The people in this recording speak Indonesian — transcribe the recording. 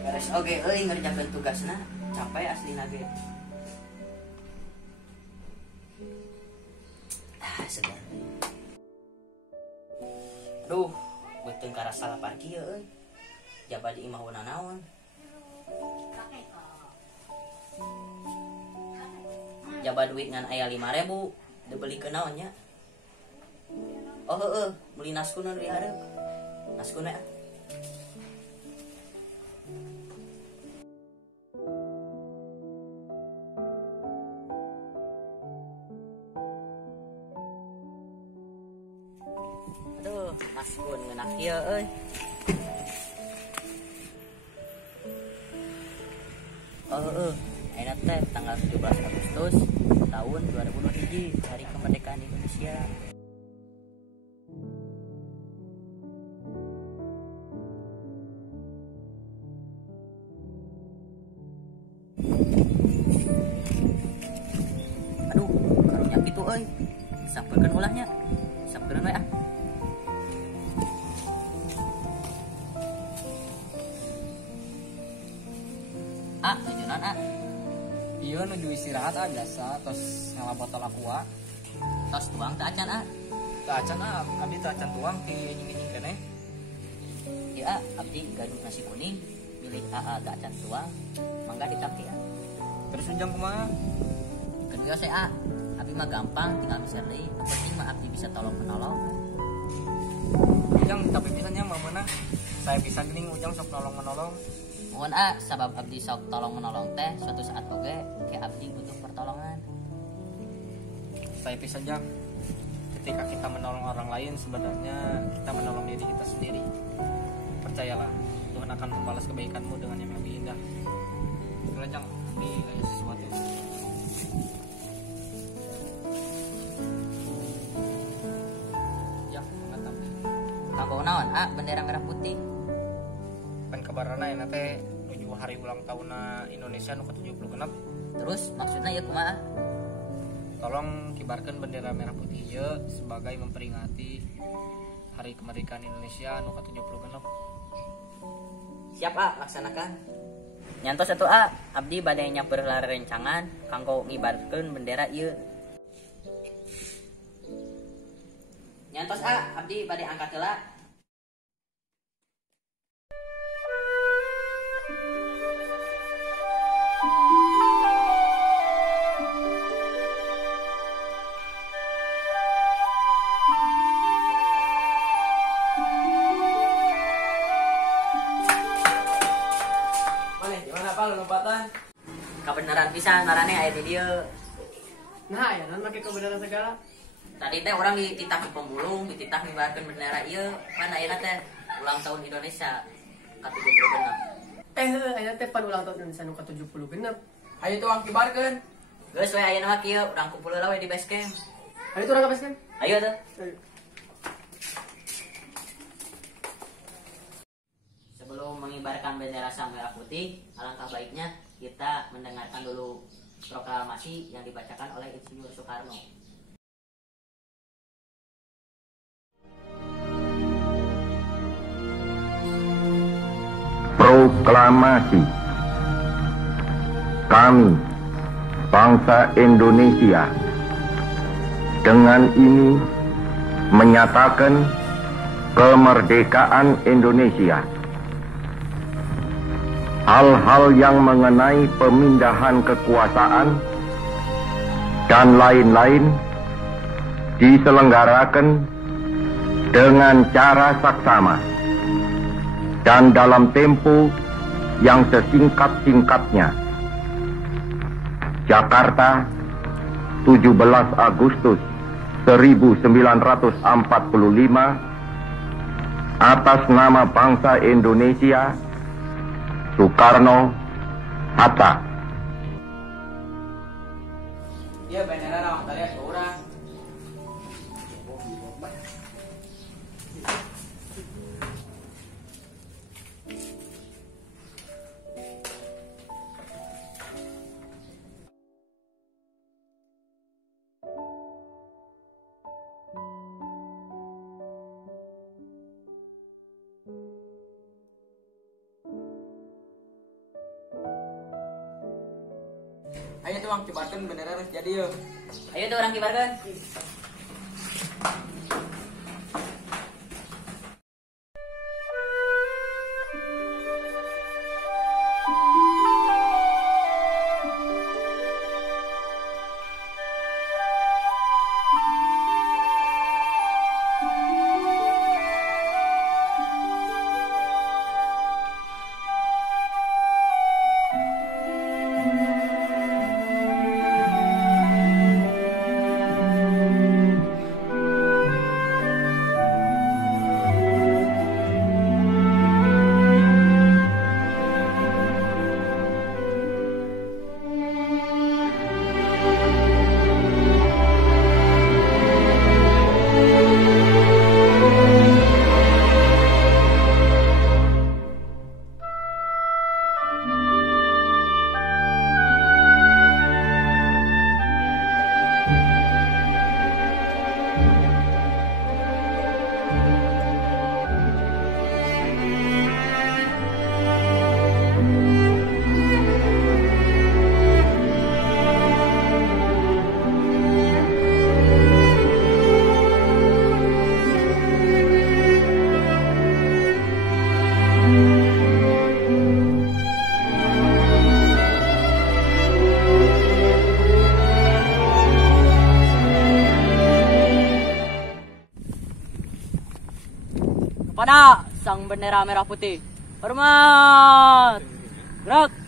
Beres oge euy ngerjakeun tugasna, capek aslina ge. Segar. Aduh, beuteung karasa lapar kieu euy. Jaba di imah naon. Jaba duit ngan aya 5.000, dibelikeun naon nya? Oh heueuh, beli naskuna di hareup. Naskuna. Aduh, naskun ngeunak kieu euy. Oh heueuh, ayeuna teh tanggal 17 Agustus tahun 2021, Hari Kemerdekaan Indonesia. Aduh, karunya kitu euy. Sampeukeun ulahnya. Sampeukeun we ah. Tujuan Iya nuju istirahat biasa tos ngalah botol aqua. tos tuang teu acan Teu acan abdi teu acan tuang ti nying-nying keneh. Ieu abdi gaduh nasi kuning, milih teu acan tuang, mangga ditampi Terus ujang kumaha? Keun geus abdi mah gampang tinggal miser deui, penting mah abdi bisa tolong menolong. Ujang tapi pisannya mah meunah. Saya bisa geuning ujang sok nolong-menolong. Mohon sabab abdi sok tolong menolong teh suatu saat oge ke abdi butuh pertolongan. Saya bisa jang. Ketika kita menolong orang lain sebenarnya kita menolong diri kita sendiri. Percayalah, Tuhan akan membalas kebaikanmu dengan yang lebih indah. Kira jang, abdi aya sesuatu. Ya, mantap. Kanggo naon bendera merah putih? Pan kabarana eta teh nuju hari ulang tahunna Indonesia nu ke-76. Terus maksudnya ya kumaha? Tolong kibarkan bendera merah putih ieu sebagai memperingati Hari Kemerdekaan Indonesia nu ke-76. Siap laksanakan. Nyantos atuh abdi bade nyamper rencangan kanggo ngibarkeun bendera ieu. Nyantos abdi bade angkat heula. Lompatan. Kebenaran pisan marane aya di dieu. Nah, ya non make kebenaran segala. Tadi teh orang dititah di pemulung, dititah ngibarkeun bendera ieu, kan ayeuna teh ulang tahun Indonesia ke-76. Ayeuna teh pan ulang tahun Indonesia nu ke-76. Ayo tuang kibarkeun. Geus we ayeuna mah kieu, urang kumpul heula we di base camp. Ayo turun ke base camp. Ayo tuh. Ayo. Sebelum mengibarkan bendera sang merah putih, alangkah baiknya kita mendengarkan dulu proklamasi yang dibacakan oleh Insinyur Soekarno. Proklamasi. Kami, bangsa Indonesia, dengan ini menyatakan kemerdekaan Indonesia. Hal-hal yang mengenai pemindahan kekuasaan dan lain-lain diselenggarakan dengan cara saksama dan dalam tempo yang sesingkat-singkatnya. Jakarta, 17 Agustus 1945, atas nama bangsa Indonesia, Soekarno Hatta. Iya, bendera naon tadi ke urang. Ayo tuh Mang kibarkan bendera res jadi yuk. Ayo tuh orang kibarkan. Kepada sang bendera merah putih, hormat. Gerak.